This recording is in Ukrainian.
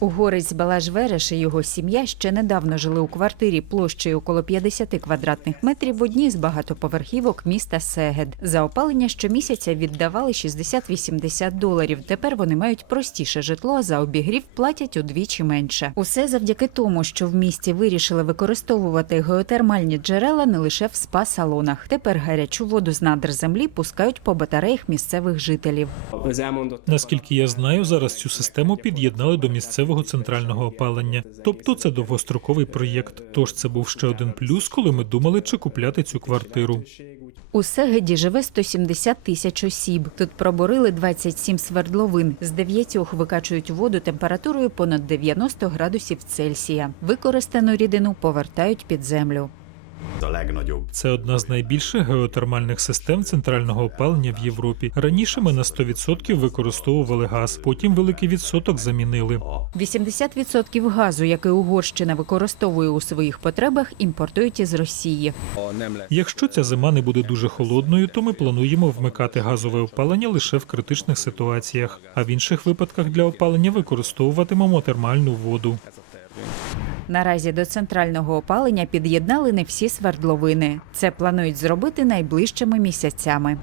Угорець Балаш Вереш і його сім'я ще недавно жили у квартирі площею около 50 квадратних метрів в одній з багатоповерхівок міста Сегед. За опалення щомісяця віддавали 60-80 доларів. Тепер вони мають простіше житло, а за обігрів платять удвічі менше. Усе завдяки тому, що в місті вирішили використовувати геотермальні джерела не лише в спа-салонах. Тепер гарячу воду з надр землі пускають по батареях місцевих жителів. Наскільки я знаю, зараз цю систему під'єднали до місцевого центрального опалення. Тобто це довгостроковий проєкт. Тож це був ще один плюс, коли ми думали, чи купляти цю квартиру. У Сегеді живе 170 тисяч осіб. Тут пробурили 27 свердловин. З дев'ятьох викачують воду температурою понад 90 градусів Цельсія. Використану рідину повертають під землю. Це одна з найбільших геотермальних систем центрального опалення в Європі. Раніше ми на 100% використовували газ, потім великий відсоток замінили. 80% газу, який Угорщина використовує у своїх потребах, імпортують із Росії. Якщо ця зима не буде дуже холодною, то ми плануємо вмикати газове опалення лише в критичних ситуаціях, а в інших випадках для опалення використовуватимемо термальну воду. Наразі до центрального опалення під'єднали не всі свердловини. Це планують зробити найближчими місяцями.